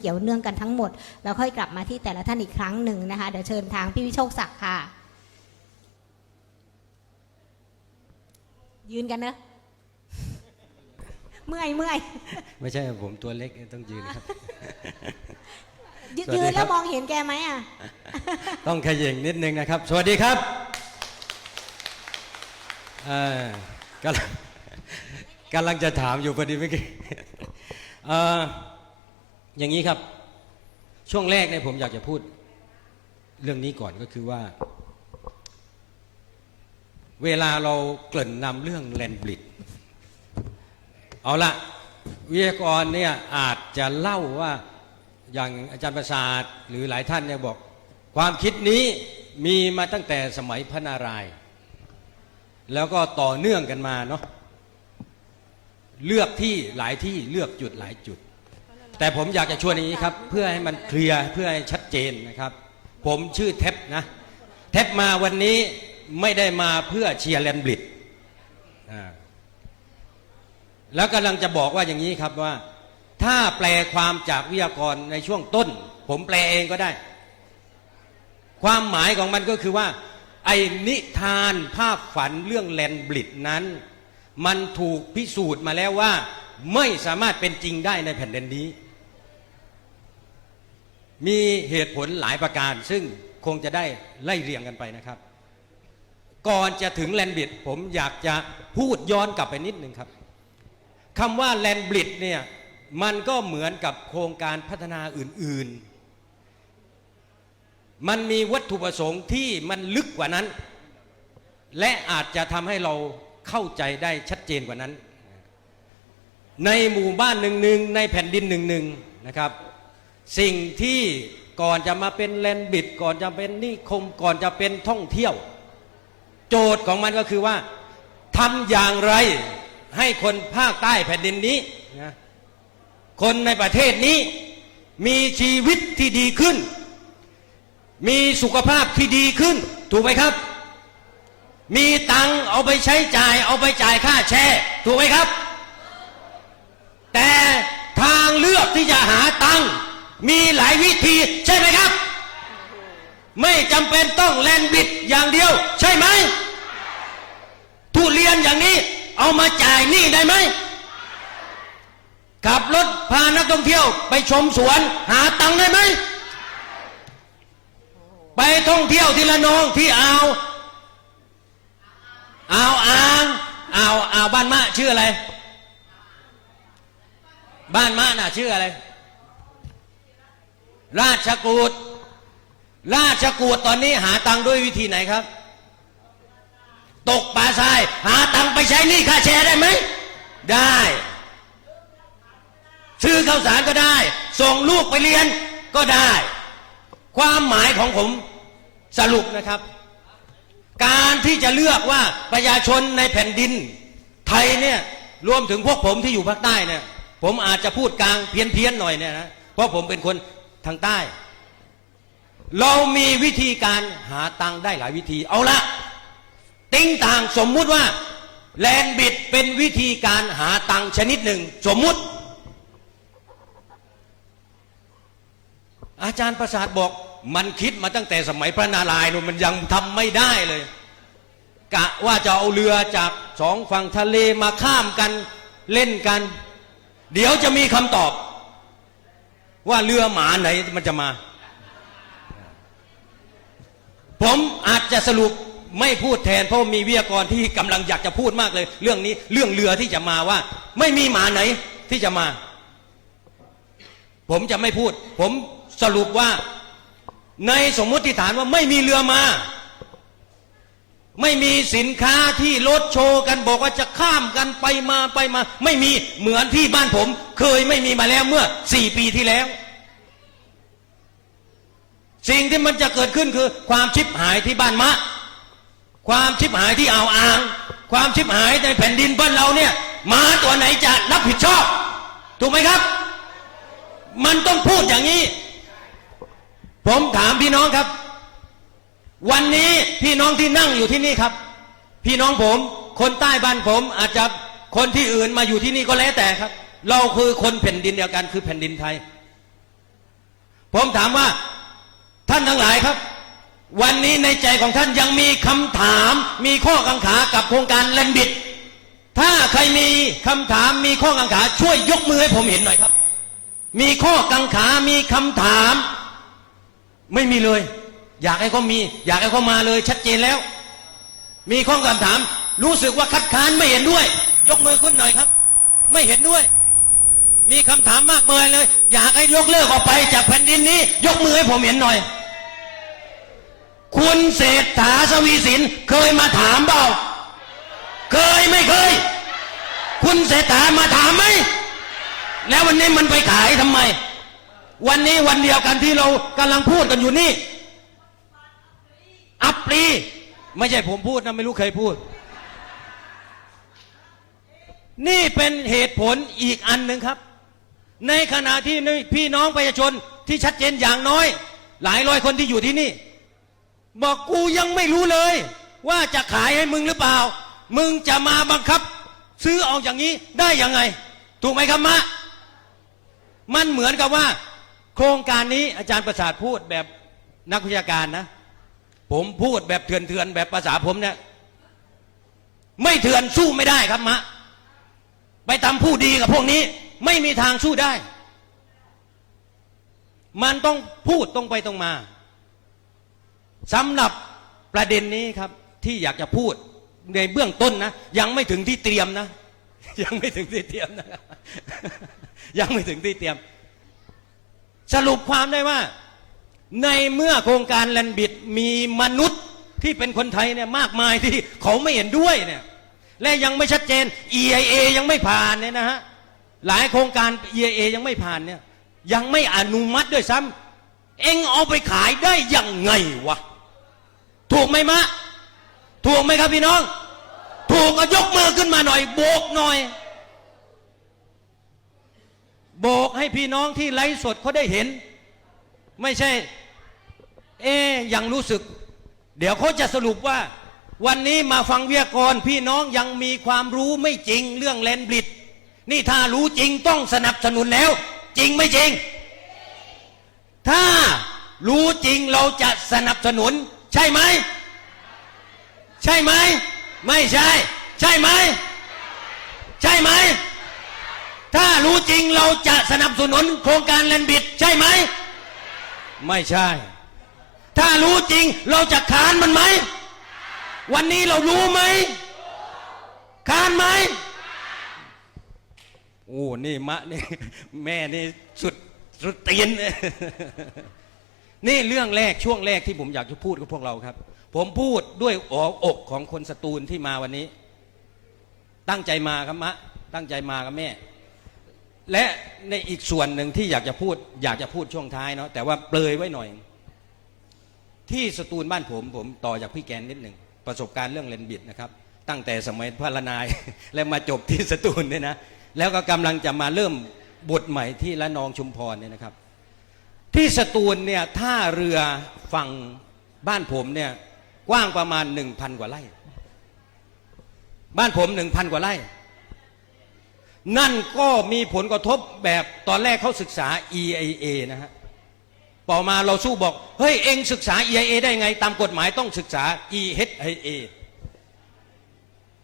เกี่ยวเนื่องกันทั้งหมด แล้วค่อยกลับมาที่แต่ละท่านอีกครั้งหนึ่งนะคะ เดี๋ยวเชิญทางพี่วิโชคศักดิ์ค่ะ ยืนกันเนอะเมื่อยเมื่อยไม่ใช่ผมตัวเล็กต้องยืนครับ ยืสวัสดียืนครัแล้บวมองเห็นแกไหมอะ ต้องขย่งนิดนึงนะครับ สวัสดีครับเอ่อกำลังกำลังจะถามอยู่พอดีเมื่อกี้เอย่างนี้ครับ ช่วงแรกเนี่ยผมอยากจะพูด เรื่องนี้ก่อนก็คือว่า เวลาเราเกริ่นนำเรื่องแลนบริดเอาละวิทยากรเนี่ยอาจจะเล่าว่าอย่างอาจารย์ประสาทหรือหลายท่านเนี่ยบอก ความคิดนี้มีมาตั้งแต่สมัยพระนารายณ์แล้วก็ต่อเนื่องกันมาเนาะเลือกที่หลายที่เลือกจุดหลายจุด แต่ผมอยากจะชวนอย่างนี้ครับ เพื่อให้มันเคลียร์เพื่อให้ชัดเจนนะครับ ผมชื่อเทปนะ เทปมาวันนี้ไม่ได้มาเพื่อเชียร์แลนบริดอ่าแล้วกำลังจะบอกว่าอย่างนี้ครับว่า ถ้าแปลความจากวิทยากรในช่วงต้น ผมแปลเองก็ได้ ความหมายของมันก็คือว่า ไอ้นิทานภาพฝันเรื่องแลนบริดนั้น มันถูกพิสูจน์มาแล้วว่าไม่สามารถเป็นจริงได้ในแผ่นดินนี้ มีเหตุผลหลายประการ ซึ่งคงจะได้ไล่เรียงกันไปนะครับ ก่อนจะถึงแลนบริดผมอยากจะพูดย้อนกลับไปนิดนึงครับคำว่าแลนบริดเนี่ยมันก็เหมือนกับโครงการพัฒนาอื่นๆ มันมีวัตถุประสงค์ที่มันลึกกว่านั้น และอาจจะทำให้เราเข้าใจได้ชัดเจนกว่านั้น ในหมู่บ้านหนึ่งๆในแผ่นดินหนึ่งๆนะครับ สิ่งที่ก่อนจะมาเป็นแลนบิด ก่อนจะเป็นนิคมก่อนจะเป็นท่องเที่ยว โจทย์ของมันก็คือว่าทำอย่างไรให้คนภาคใต้แผ่นดินนี้นะคนในประเทศนี้มีชีวิตที่ดีขึ้น มีสุขภาพที่ดีขึ้น ถูกไหมครับ มีตังเอาไปใช้จ่าย เอาไปจ่ายค่าแชร์ ถูกไหมครับ แต่ทางเลือกที่จะหาตังค์ มีหลายวิธีใช่ไหมครับ ไม่จำเป็นต้องแลนบิดอย่างเดียว ใช่ไหมทุเรียนอย่างนี้เอามาจ่ายหนี้ได้ไหมขับรถพานักท่องเที่ยวไปชมสวนหาตังค์ได้ไหมไปท่องเที่ยวที่ละนองที่อ่าวอ่าวอ่างอ่าวอ่าวบ้านมะชื่ออะไร บ้านมะน่ะชื่ออะไร ราชกูดราชกูดตอนนี้หาตังค์ด้วยวิธีไหนครับ ตกปลาทราย หาตังค์ไปใช้หนี้ค่าแชร์ได้ไหม ได้ ซื้อข้าวสารก็ได้ ส่งลูกไปเรียนก็ได้ ความหมายของผมสรุปนะครับ การที่จะเลือกว่าประชาชนในแผ่นดิน ไทยเนี่ยรวมถึงพวกผมที่อยู่ภาคใต้เนี่ยผมอาจจะพูดกลางเพี้ยนๆหน่อยเนี่ยนะเพราะผมเป็นคน ทางใต้ เรามีวิธีการหาตังได้หลายวิธีเอาละติ้งต่างสมมุติว่า แลนบิดเป็นวิธีการหาตังชนิดหนึ่ง สมมุติ อาจารย์ประสาทบอกมันคิดมาตั้งแต่สมัยพระนารายณ์นู่นมันยังทำไม่ได้เลย กะว่าจะเอาเรือจากสองฝั่งทะเลมาข้ามกันเล่นกัน เดี๋ยวจะมีคำตอบ ว่าเรือหมาไหนมันจะมา ผมอาจจะสรุปไม่พูดแทนเพราะมีวิทยากรที่กำลังอยากจะพูดมากเลย เรื่องนี้เรื่องเรือที่จะมาว่า ไม่มีหมาไหนที่จะมา ผมจะไม่พูด ผมสรุปว่า ในสมมติฐานว่าไม่มีเรือมา ไม่มีสินค้าที่รถโชว์กันบอกว่าจะข้ามกันไปมาไปมา ไม่มีเหมือนที่บ้านผม เคยไม่มีมาแล้วเมื่อสี่ปีที่แล้ว สิ่งที่มันจะเกิดขึ้นคือ ความชิบหายที่บ้านมะ ความชิบหายที่อ่าวอ่าง ความชิบหายในแผ่นดินบ้านเราเนี่ยมาตัวไหนจะรับผิดชอบ ถูกไหมครับ มันต้องพูดอย่างนี้ ผมถามพี่น้องครับ วันนี้พี่น้องที่นั่งอยู่ที่นี่ครับ พี่น้องผม คนใต้บ้านผมอาจจะคนที่อื่นมาอยู่ที่นี่ก็แล้วแต่ครับ เราคือคนแผ่นดินเดียวกันคือแผ่นดินไทย ผมถามว่าท่านทั้งหลายครับ วันนี้ในใจของท่านยังมีคำถาม มีข้อกังขากับโครงการแลนบิด ถ้าใครมีคำถามมีข้อกังขาช่วยยกมือให้ผมเห็นหน่อยครับ มีข้อกังขามีคำถาม ไม่มีเลย อยากให้เขามี อยากให้เขามาเลยชัดเจนแล้ว มีข้อคำถาม รู้สึกว่าคัดค้านไม่เห็นด้วย ยกมือขึ้นหน่อยครับ ไม่เห็นด้วย มีคำถามมากมายเลย อยากให้ยกเลิกออกไปจากแผ่นดินนี้ ยกมือให้ผมเห็นหน่อย คุณเศรษฐาสวีสินเคยมาถามเปล่าเคยไม่เคย คุณเศรษฐามาถามไหมแล้ววันนี้มันไปขายทำไม วันนี้วันเดียวกันที่เรากำลังพูดกันอยู่นี่ อัปรีไม่ใช่ผมพูดนะไม่รู้ใครพูด นี่เป็นเหตุผลอีกอันหนึ่งครับ ในขณะที่พี่น้องประชาชนที่ชัดเจนอย่างน้อย หลายร้อยคนที่อยู่ที่นี่ บอกกูยังไม่รู้เลย ว่าจะขายให้มึงหรือเปล่า มึงจะมาบังคับ ซื้อเอาอย่างนี้ได้ยังไง ถูกไหมครับมะมันเหมือนกับว่า โครงการนี้อาจารย์ประสาทพูดแบบนักวิชาการนะ ผมพูดแบบเถื่อนๆแบบภาษาผมเนี่ย ไม่เถื่อนสู้ไม่ได้ครับมะ ไปทำผู้ดีกับพวกนี้ ไม่มีทางสู้ได้ มันต้องพูดตรงไปตรงมาสำหรับประเด็นนี้ครับ ที่อยากจะพูดในเบื้องต้นนะ ยังไม่ถึงที่เตรียมนะ ยังไม่ถึงที่เตรียมนะยังไม่ถึงที่เตรียม สรุปความได้ว่า ในเมื่อโครงการแลนบิดมีมนุษย์ที่เป็นคนไทยเนี่ยมากมายที่เขาไม่เห็นด้วยเนี่ยและยังไม่ชัดเจน EIA ยังไม่ผ่านเนี่ยนะฮะหลายโครงการ EIA ยังไม่ผ่านเนี่ยยังไม่อนุมัติด้วยซ้ำเองเอาไปขายได้ยังไงวะถูกไหมมะ ถูกไหมครับพี่น้อง ถูกก็ยกมือขึ้นมาหน่อย โบกหน่อย โบกให้พี่น้องที่ไลฟ์สดเขาได้เห็น ไม่ใช่ เอ๊ยังรู้สึก เดี๋ยวเขาจะสรุปว่า วันนี้มาฟังวิทยากรพี่น้องยังมีความรู้ไม่จริงเรื่องแลนบลิดนี่ถ้ารู้จริงต้องสนับสนุนแล้ว จริงไม่จริง ถ้ารู้จริงเราจะสนับสนุน ใช่ไหม ใช่ไหม ไม่ใช่ ใช่ไหม ใช่ไหม ถ้ารู้จริงเราจะสนับสนุนโครงการแลนบิด ใช่ไหม ไม่ใช่ ถ้ารู้จริงเราจะขานมันไหม วันนี้เรารู้ไหมขานไหมโอ้นี่มะนี่แม่นี่สุดสุดตีนนี่เรื่องแรกช่วงแรกที่ผมอยากจะพูดกับพวกเราครับ ผมพูดด้วยออกของคนสตูลที่มาวันนี้ ตั้งใจมาครับมะ ตั้งใจมาครับแม่ และในอีกส่วนหนึ่งที่อยากจะพูด อยากจะพูดช่วงท้ายเนาะแต่ว่าเปลยไว้หน่อย ที่สตูลบ้านผมผมต่อจากพี่แกนนิดหนึ่งประสบการณ์เรื่องเลนบิดนะครับ ตั้งแต่สมัยพระละนาย และมาจบที่สตูลเนี่ยนะแล้วก็กำลังจะมาเริ่มบทใหม่ที่ละนองชุมพรเนี่ยนะครับ ที่สตูลเนี่ยท่าเรือฝั่งบ้านผมเนี่ยกว้างประมาณหนึ่งพันกว่าไร่ บ้านผมหนึ่งพันกว่าไร่ นั่นก็มีผลกระทบแบบตอนแรกเขาศึกษา EIA นะฮะต่อมาเราสู้บอก เฮ้ย เองศึกษา EIA ได้ไง ตามกฎหมายต้องศึกษา EHIA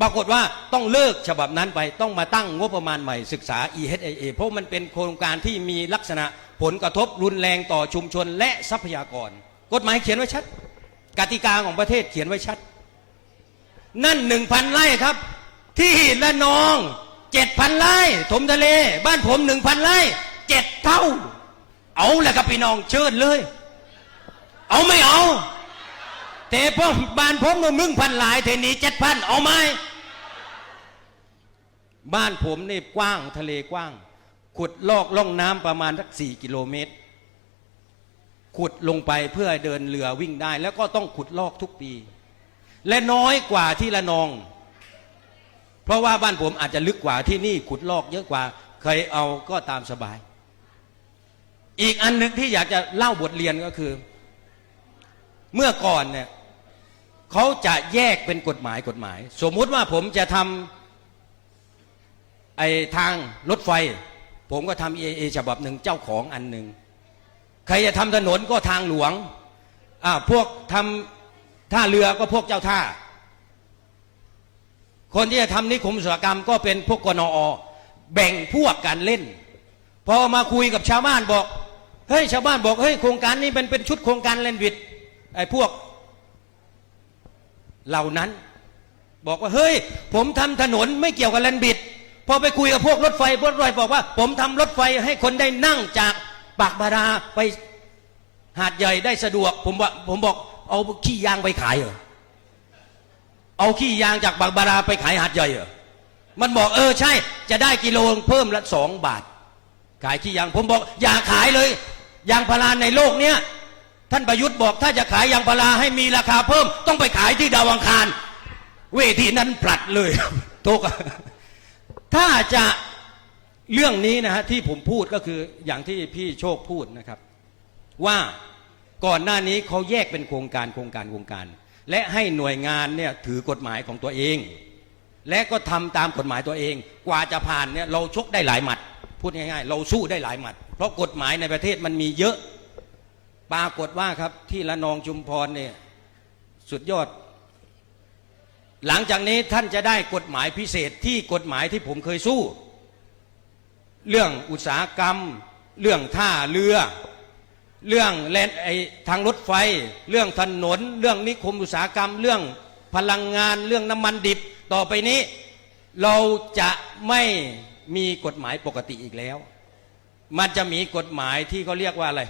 ปรากฏว่าต้องเลิกฉบับนั้นไปต้องมาตั้งงบประมาณใหม่ศึกษา EHIA เพราะมันเป็นโครงการที่มีลักษณะผลกระทบรุนแรงต่อชุมชนและทรัพยากร กฎหมายเขียนไว้ชัด กติกาของประเทศเขียนไว้ชัด นั่นหนึ่งพันไร่ครับ ที่ละนอง เจ็ดพันไร่ถมทะเล บ้านผมหนึ่งพันไร่เจ็ดเท่า เอาแหละครับพี่น้องเชิญเลย เอาไม่เอาแต่พ่อบ้านผมมึงพันหลายเทนี้เจ็ดพันเอาไหมบ้านผมนี่กว้างทะเลกว้าง ขุดลอกล่องน้ำประมาณสักสี่กิโลเมตร ขุดลงไปเพื่อเดินเรือวิ่งได้ แล้วก็ต้องขุดลอกทุกปี และน้อยกว่าที่ละนอง เพราะว่าบ้านผมอาจจะลึกกว่าที่นี่ขุดลอกเยอะกว่า เคยเอาก็ตามสบาย อีกอันหนึ่งที่อยากจะเล่าบทเรียนก็คือ เมื่อก่อนเนี่ยเขาจะแยกเป็นกฎหมายกฎหมาย สมมุติว่าผมจะทำไอ้ทางรถไฟ ผมก็ทำ EAA ฉบับหนึ่งเจ้าของอันหนึ่งใครจะทำถนนก็ทางหลวงอ่าพวกทำท่าเรือก็พวกเจ้าท่า คนที่จะทำนิคมอุตสาหกรรมก็เป็นพวกกนอแบ่งพวกกันเล่น พอมาคุยกับชาวบ้านบอกเฮ้ยชาวบ้านบอกเฮ้ยโครงการนี้มันเป็นชุดโครงการแลนวิดไอ้พวก เหล่านั้น บอกว่าเฮ้ย ผมทำถนนไม่เกี่ยวกับแลนบิดพอไปคุยกับพวกรถไฟพวกรถไฟบอกว่า ผมทำรถไฟให้คนได้นั่งจากปากบาราไปหาดใหญ่ได้สะดวก ผมว่าผมบอกเอาขี้ยางไปขายเหรอ เอาขี้ยางจากบางบาราไปขายหาดใหญ่เหรอมันบอกเออใช่ จะได้กิโลเพิ่มละสองบาท ขายขี้ยางผมบอก อย่าขายเลย ยางพาราในโลกเนี้ยท่านประยุทธ์บอกถ้าจะขายยางพาราให้มีราคาเพิ่ม ต้องไปขายที่ดาวังคาร เวทีนั้นปลัดเลยทุกถ้าจะเรื่องนี้นะฮะที่ผมพูดก็คืออย่างที่พี่โชคพูดนะครับ ว่าก่อนหน้านี้เขาแยกเป็นโครงการโครงการโครงการ และให้หน่วยงานเนี่ยถือกฎหมายของตัวเอง และก็ทำตามกฎหมายตัวเอง กว่าจะผ่านเนี่ยเราชกได้หลายหมัด พูดง่ายๆ เราสู้ได้หลายหมัด เพราะกฎหมายในประเทศมันมีเยอะปรากฏว่าครับที่ละนองชุมพรเนี่ยสุดยอด หลังจากนี้ท่านจะได้กฎหมายพิเศษที่กฎหมายที่ผมเคยสู้ เรื่องอุตสาหกรรม เรื่องท่าเรือ เรื่องแลนไอทางรถไฟ เรื่องถนน เรื่องนิคมอุตสาหกรรม เรื่องพลังงาน เรื่องน้ำมันดิบ ต่อไปนี้ เราจะไม่มีกฎหมายปกติอีกแล้ว มันจะมีกฎหมายที่เขาเรียกว่าอะไร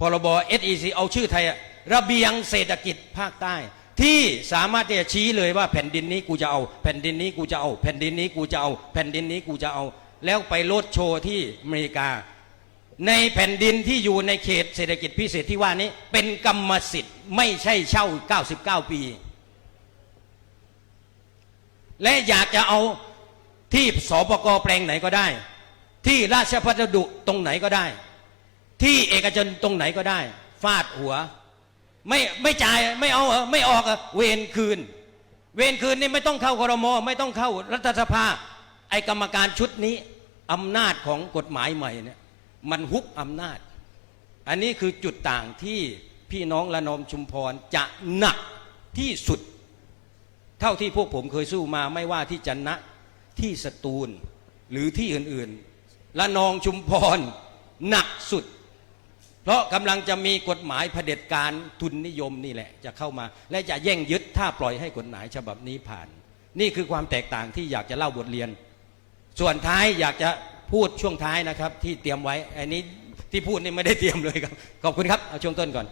พรบ SEC เอาชื่อไทย ระเบียงเศรษฐกิจภาคใต้ ที่สามารถจะชี้เลยว่าแผ่นดินนี้กูจะเอา แผ่นดินนี้กูจะเอา แผ่นดินนี้กูจะเอา แผ่นดินนี้กูจะเอา แล้วไปโลดโชว์ที่อเมริกา ในแผ่นดินที่อยู่ในเขตเศรษฐกิจพิเศษที่ว่านี้ เป็นกรรมสิทธิ์ไม่ใช่เช่า 99 ปี และอยากจะเอาที่สปกแปลงไหนก็ได้ ที่ราชพัสดุตรงไหนก็ได้ ที่เอกชนตรงไหนก็ได้ ฟาดหัว ไม่ไม่จ่ายไม่เอาเหรอไม่ออกเหรอเวรคืน เวรคืนนี่ไม่ต้องเข้าครมไม่ต้องเข้ารัฐสภา ไอกรรมการชุดนี้อำนาจของกฎหมายใหม่เนี่ย มันฮุบอำนาจ อันนี้คือจุดต่างที่พี่น้องละนองชุมพรจะหนักที่สุด เท่าที่พวกผมเคยสู้มาไม่ว่าที่จันนะที่สตูลหรือที่อื่นๆละนองชุมพรหนักสุด เพราะกำลังจะมีกฎหมายเผด็จการทุนนิยมนี่แหละ จะเข้ามา และจะแย่งยึดถ้าปล่อยให้กฎหมายฉบับนี้ผ่าน นี่คือความแตกต่างที่อยากจะเล่าบทเรียน ส่วนท้ายอยากจะ พูดช่วงท้ายนะครับที่เตรียมไว้ อันนี้ที่พูดนี่ไม่ได้เตรียมเลยครับ ขอบคุณครับ เอาช่วงต้นก่อน